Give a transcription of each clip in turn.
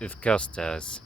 Of course does.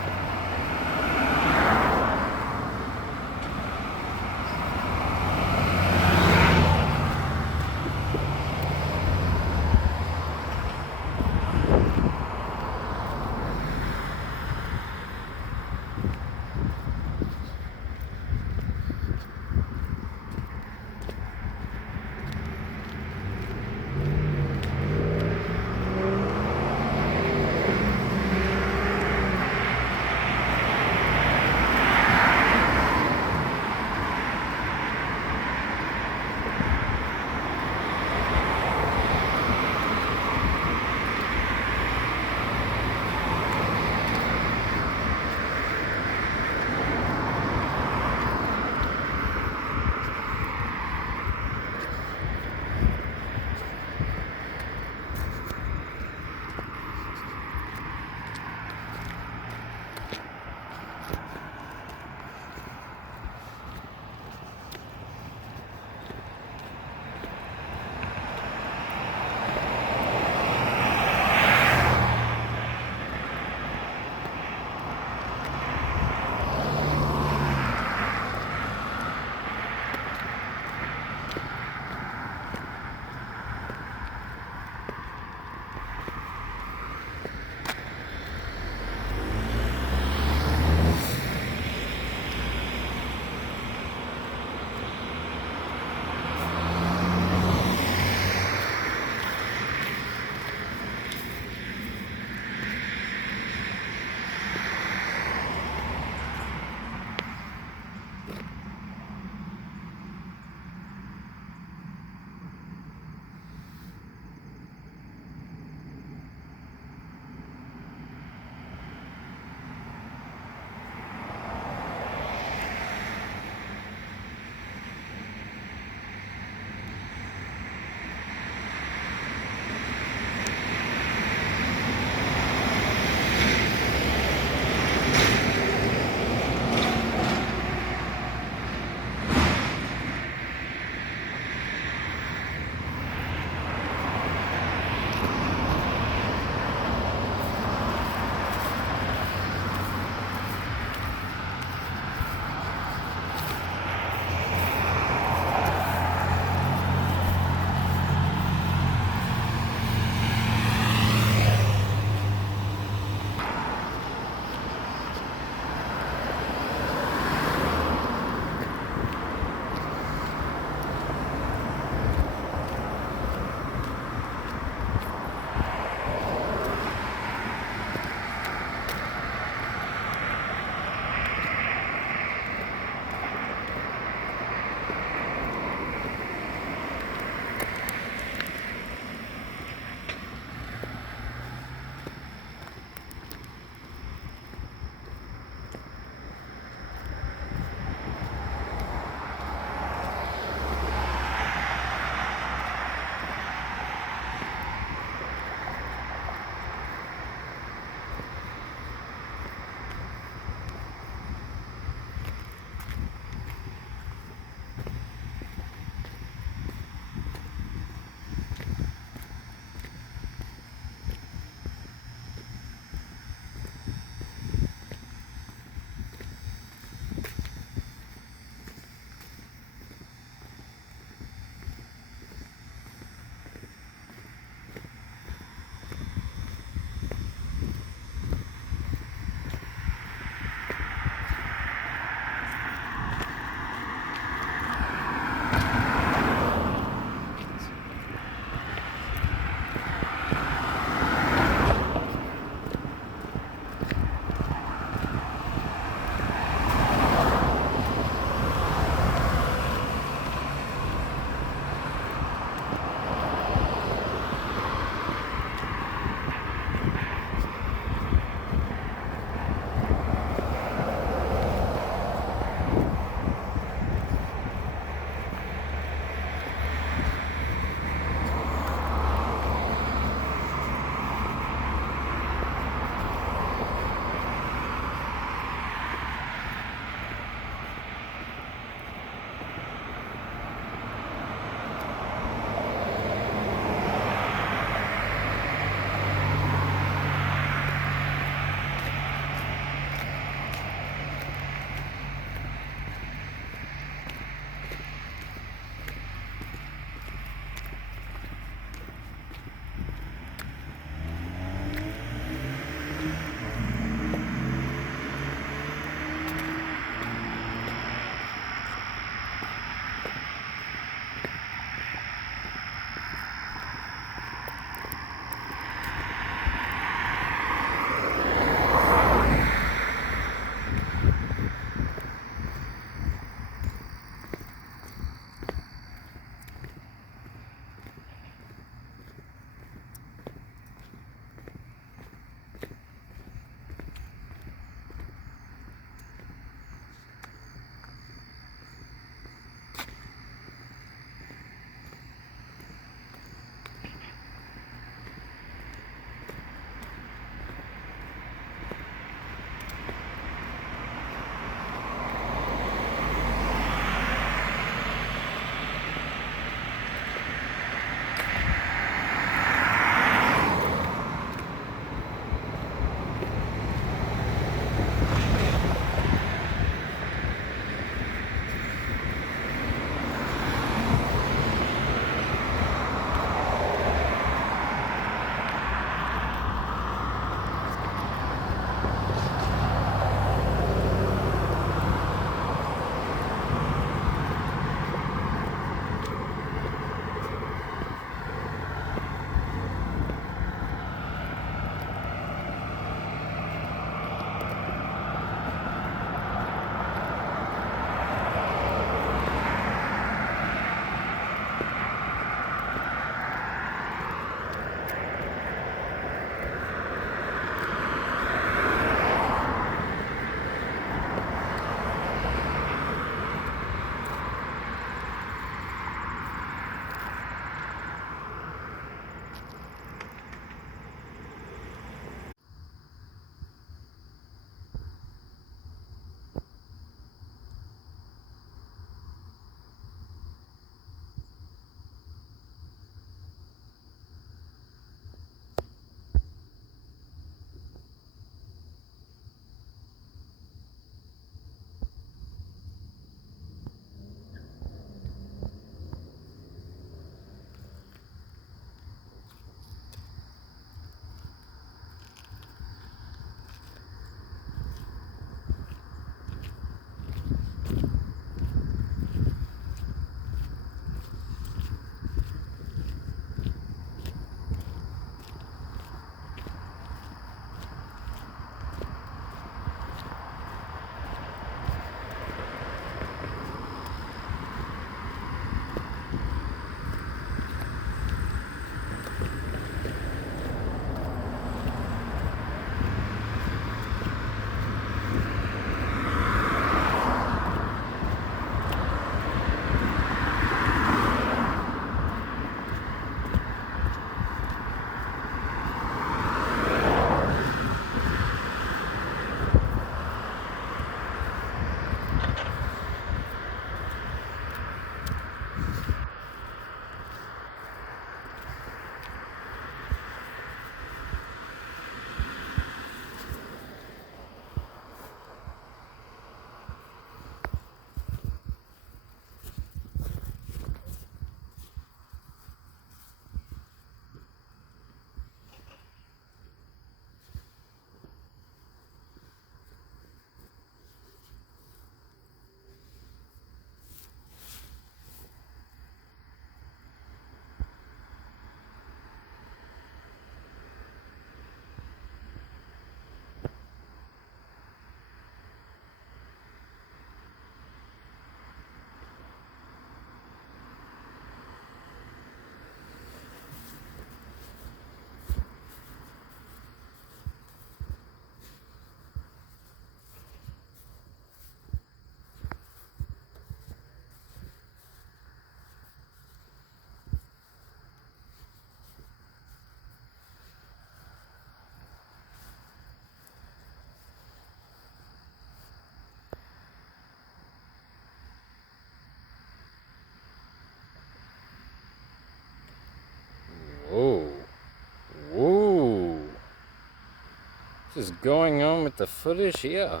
is going on with the footage here?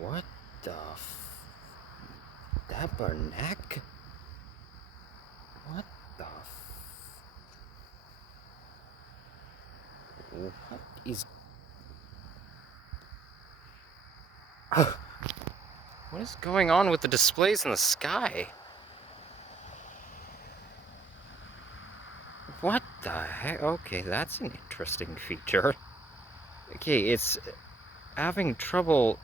What the Tabernacle? What the What is... What is going on with the displays in the sky? What the heck? Okay, that's an interesting feature. Okay, it's having trouble...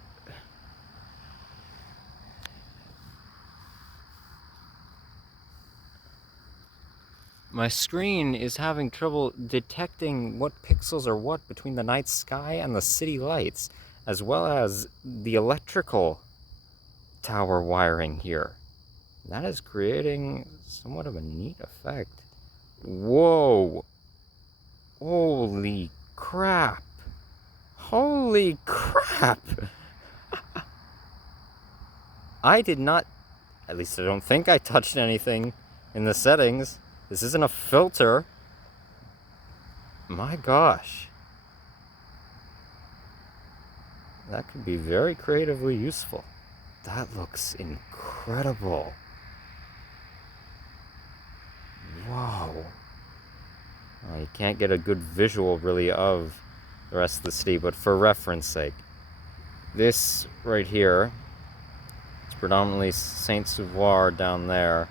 My screen is having trouble detecting what pixels are what between the night sky and the city lights, as well as the electrical tower wiring here. That is creating somewhat of a neat effect. Whoa! Holy crap! Holy crap! I did not, at least I don't think I touched anything in the settings. This isn't a filter. My gosh. That could be very creatively useful. That looks incredible. Wow. Well, you can't get a good visual really of the rest of the city, but for reference sake, this right here, it's predominantly Saint-Sauveur down there.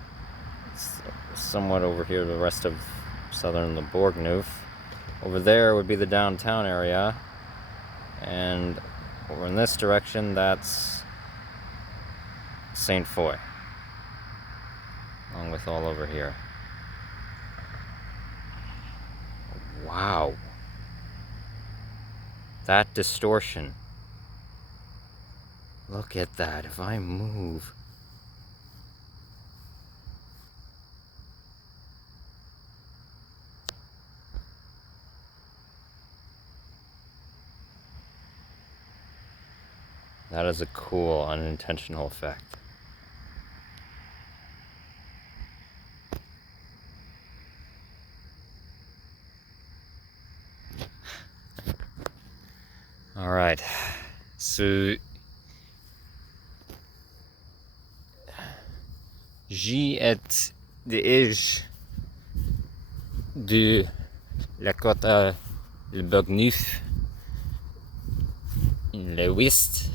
It's somewhat over here, the rest of southern Le Bourgneuf. Over there would be the downtown area, and over in this direction, that's Saint-Foy, along with all over here. Wow. That distortion. Look at that. If I move... That is a cool, unintentional effect. Alright, so j'y est d'Ige de la côte à Le Bourgneuf in the west,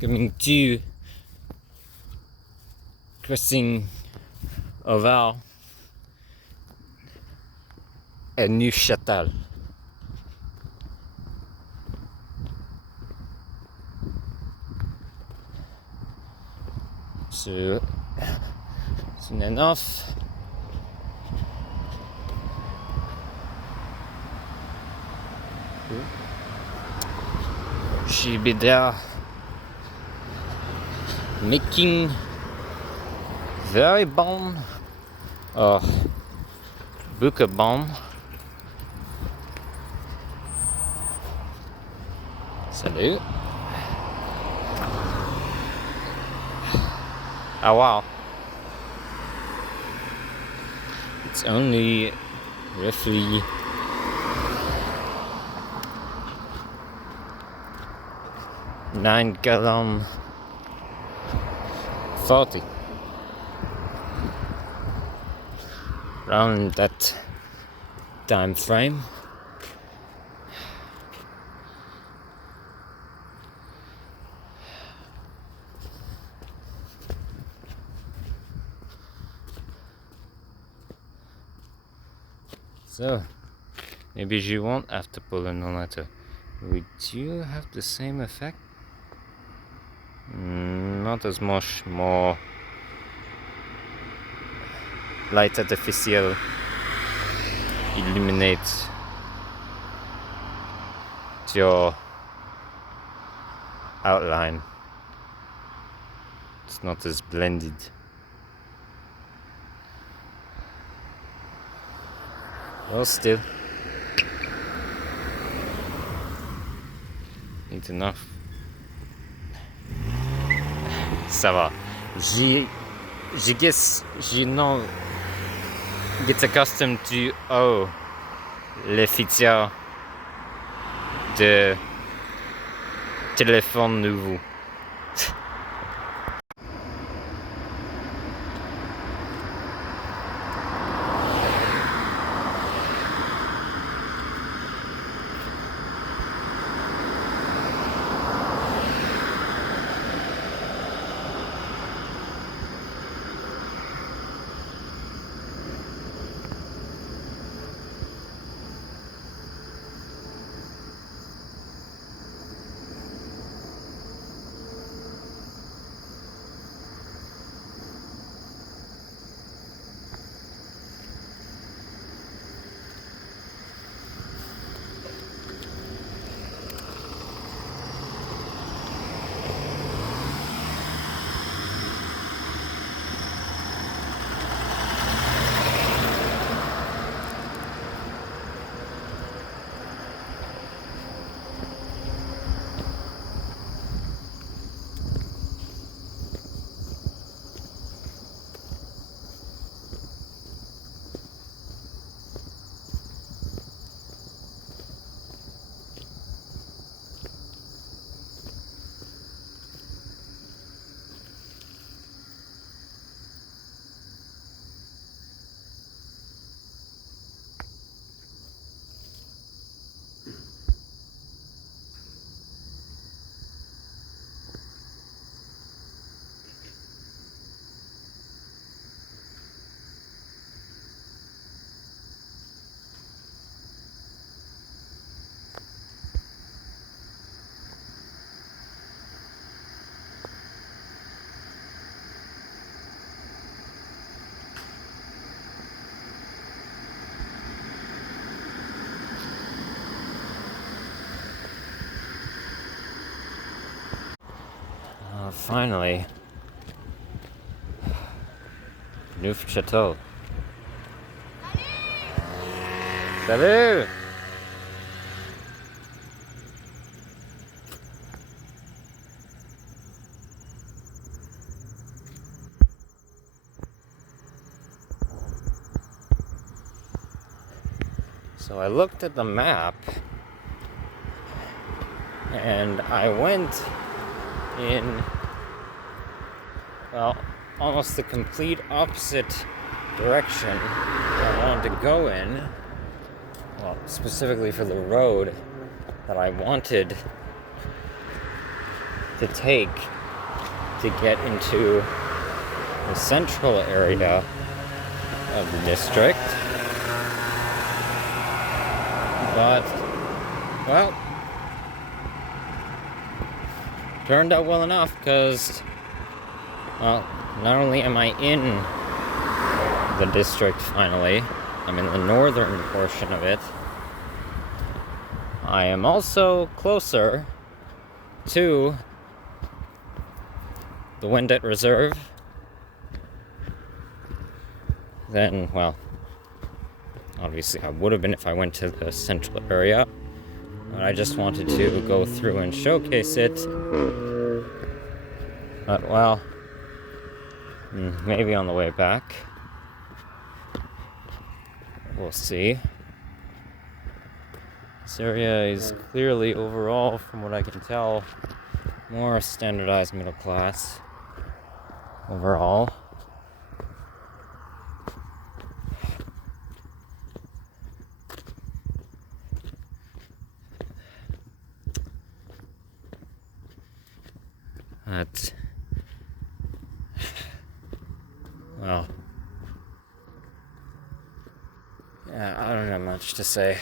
coming to crossing Oval and Neuchâtel. So, soon enough, she'll be there making very bon or beaucoup bon. Salut. Oh wow. It's only roughly 9 gallon 40 around that time frame. So maybe you won't have to pull an all-nighter. Would you have the same effect? Not as much, more light artificial illuminate your outline. It's not as blended. Well, still neat enough. Ça va. Je guess you know get accustomed to how les features de téléphone nouveau. Finally, Neuf Chateau. Salut! So I looked at the map and I went in, well, almost the complete opposite direction I wanted to go in. Well, specifically for the road that I wanted to take to get into the central area of the district. But, well, turned out well enough because, well, not only am I in the district finally, I'm in the northern portion of it, I am also closer to the Wendet Reserve than, well, obviously I would have been if I went to the central area. But I just wanted to go through and showcase it. But, well, maybe on the way back. We'll see. This area is clearly, overall, from what I can tell, more standardized middle class overall. But, well, yeah, I don't have much to say.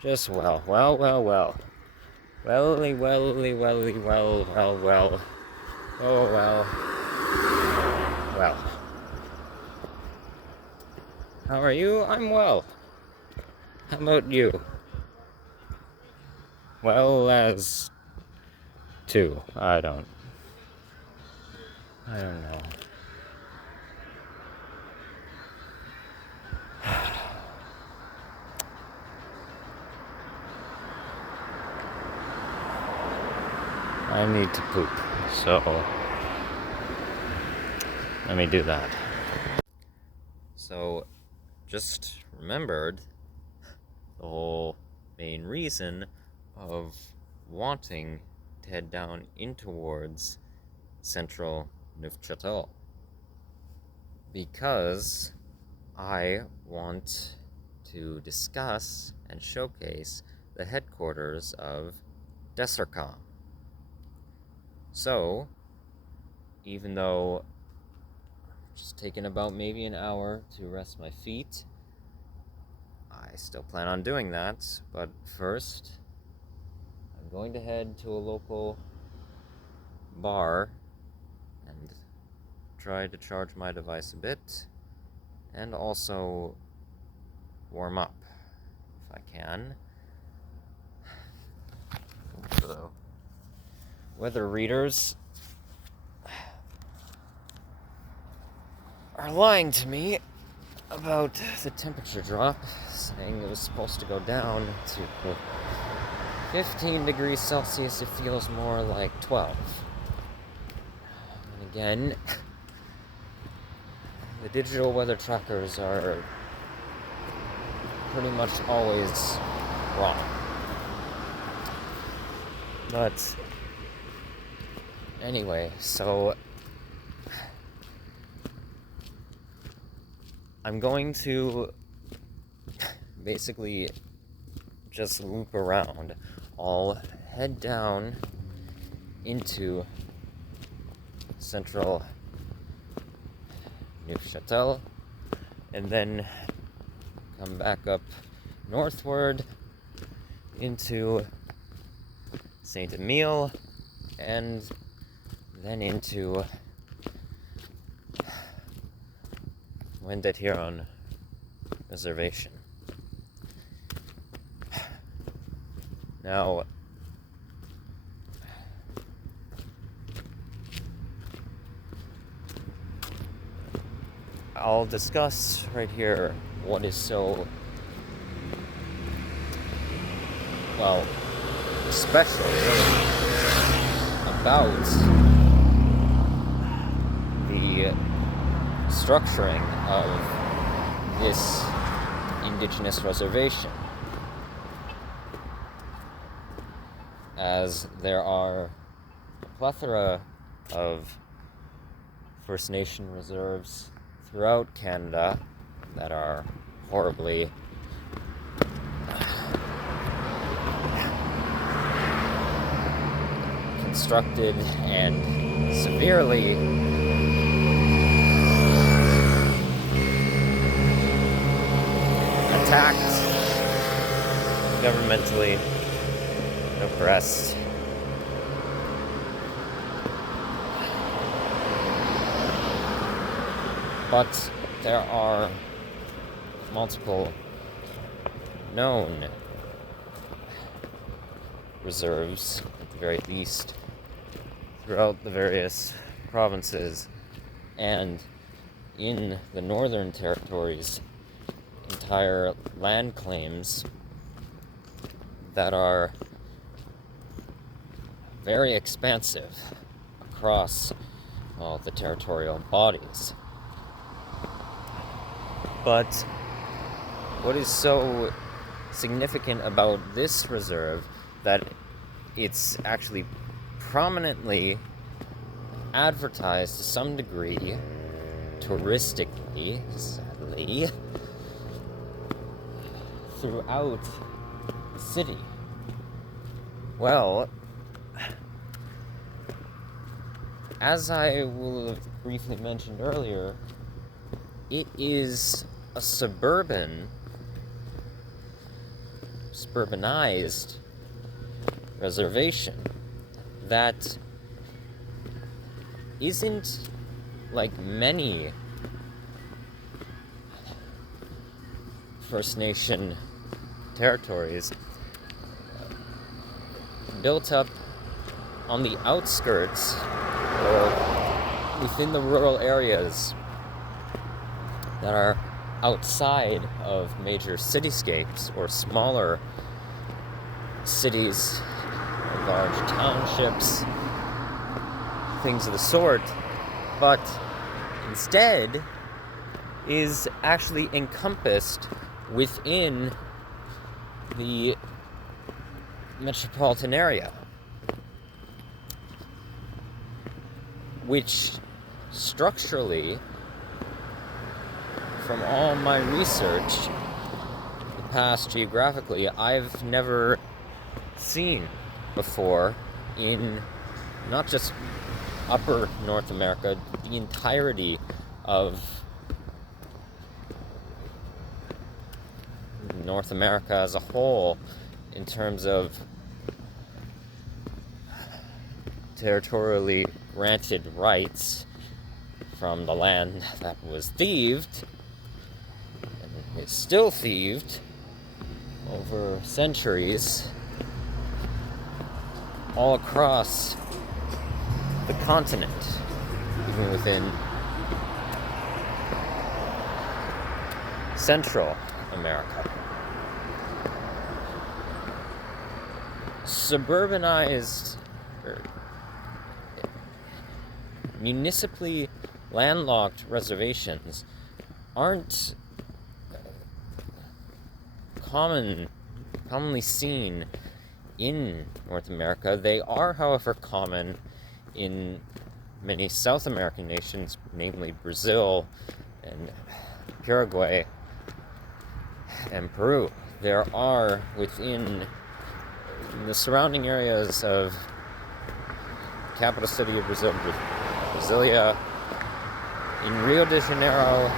Just well. Welly, well. Oh, well. Well. How are you? I'm well. How about you? Well as two. I don't know. I need to poop, so let me do that. So, just remembered the whole main reason of wanting to head down in towards central Neufchâtel, because I want to discuss and showcase the headquarters of Dessercom. So, even though it's just taken about maybe an hour to rest my feet, I still plan on doing that, but first, I'm going to head to a local bar and try to charge my device a bit, and also warm up if I can. The weather readers are lying to me about the temperature drop, saying it was supposed to go down to 15 degrees Celsius. It feels more like 12. And again, the digital weather trackers are pretty much always wrong. But anyway, so I'm going to basically just loop around. I'll head down into central Neufchâtel and then come back up northward into Saint-Emile and then into Wendet-Huron Reservation. Now, I'll discuss right here what is so, well, special about the structuring of this Indigenous reservation, as there are a plethora of First Nation reserves throughout Canada that are horribly constructed and severely attacked, governmentally oppressed. But there are multiple known reserves, at the very least, throughout the various provinces and in the Northern Territories, entire land claims that are very expansive across all the territorial bodies. But what is so significant about this reserve, that it's actually prominently advertised to some degree, touristically, sadly, throughout the city? Well, as I will have briefly mentioned earlier, it is a suburbanized reservation that isn't like many First Nation territories built up on the outskirts or within the rural areas that are outside of major cityscapes or smaller cities, or large townships, things of the sort, but instead is actually encompassed within the metropolitan area, which structurally, from all my research, the past geographically, I've never seen before in not just upper North America, the entirety of North America as a whole, in terms of territorially granted rights from the land that was thieved, and is still thieved over centuries, all across the continent, even within Central America. Suburbanized, or municipally landlocked reservations aren't commonly seen in North America. They are, however, common in many South American nations, namely Brazil and Paraguay and Peru. There are within the surrounding areas of the capital city of Brazil, Brasilia, in Rio de Janeiro,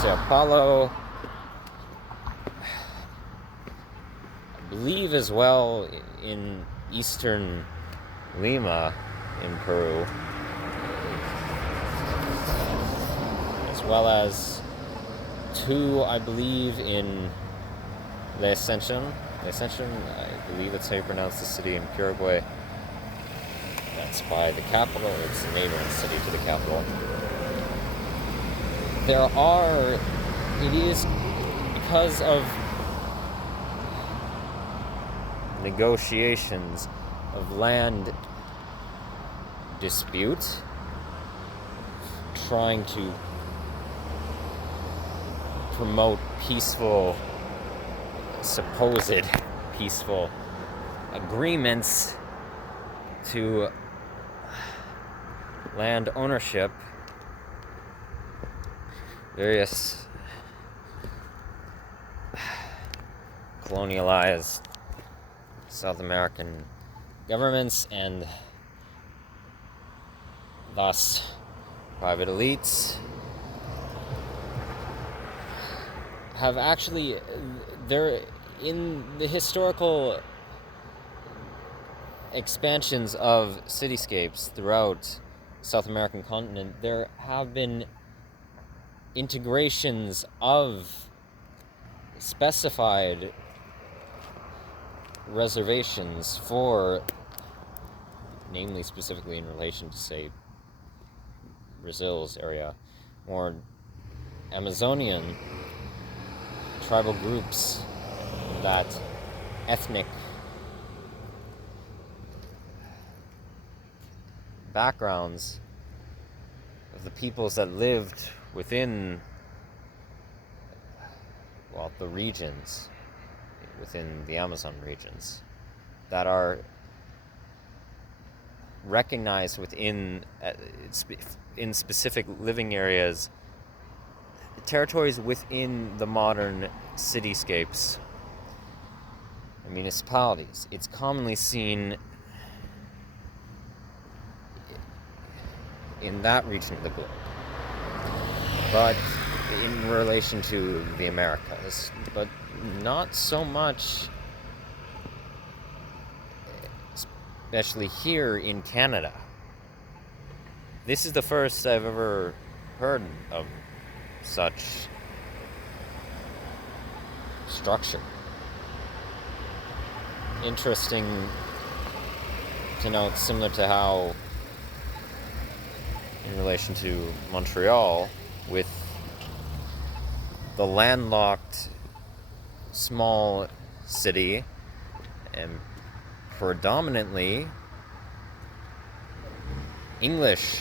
Sao Paulo, I believe as well in eastern Lima in Peru, as well as two, I believe, in La Ascension, I believe that's how you pronounce the city in Paraguay. That's by the capital, it's a neighboring city to the capital. It is because of negotiations of land dispute, trying to promote supposed peaceful agreements to land ownership. Various colonialized South American governments and thus private elites have actually, they're in the historical expansions of cityscapes throughout South American continent, there have been integrations of specified reservations for, namely specifically in relation to, say, Brazil's area, more Amazonian tribal groups, that ethnic backgrounds of the peoples that lived within, well, the regions, within the Amazon regions, that are recognized within, in specific living areas, territories within the modern cityscapes and municipalities. It's commonly seen in that region of the globe, but in relation to the Americas, but not so much, especially here in Canada. This is the first I've ever heard of such structure. Interesting to note, similar to how in relation to Montreal, with the landlocked small city and predominantly English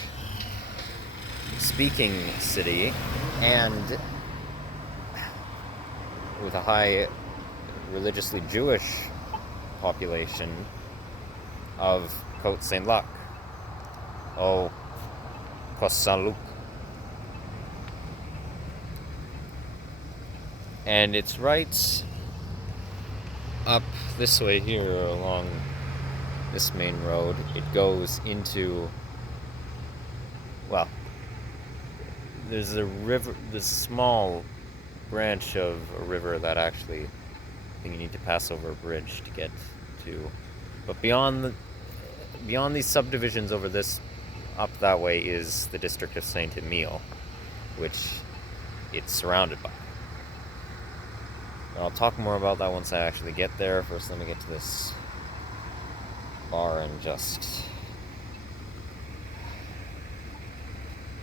speaking city, and with a high religiously Jewish population of Côte Saint-Luc. Oh, Côte Saint-Luc. And it's right up this way here along this main road. It goes into, well, there's a river, this small branch of a river that actually I think you need to pass over a bridge to get to. But beyond these subdivisions over this, up that way, is the district of Saint-Emile, which it's surrounded by. I'll talk more about that once I actually get there. First, let me get to this bar and just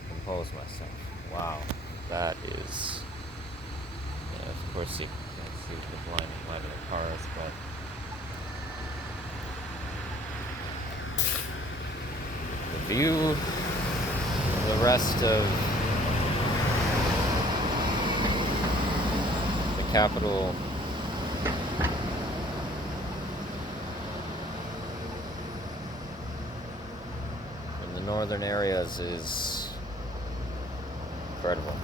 compose myself. Wow, that is... Yeah, of course you can't see the blinding light of the cars, but the view of the rest of the capital in the northern areas is incredible.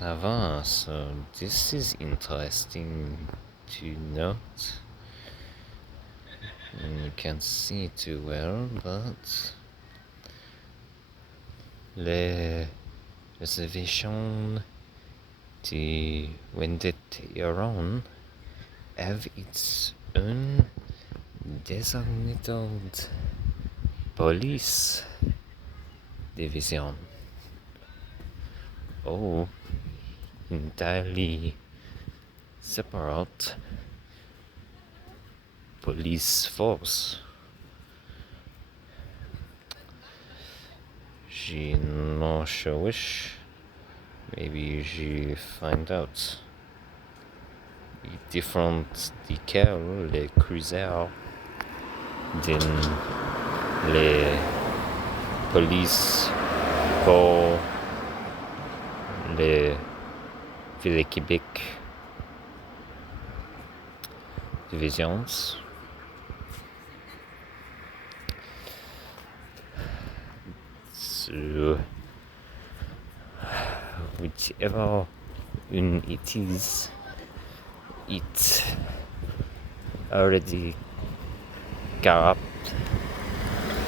Ça va, so this is interesting to note. And you can't see too well, but Reservation to Windit Iran have its own designated police division. Oh, entirely separate police force. She not sure wish. Maybe she find out. Different décals, les cruisers, din les polices pour les villes de Québec divisions. So, whichever one it is, it already got up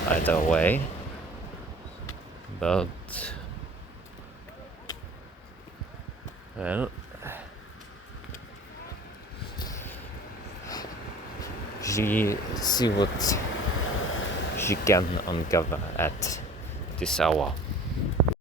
either way, but well, she see what she can uncover at this hour.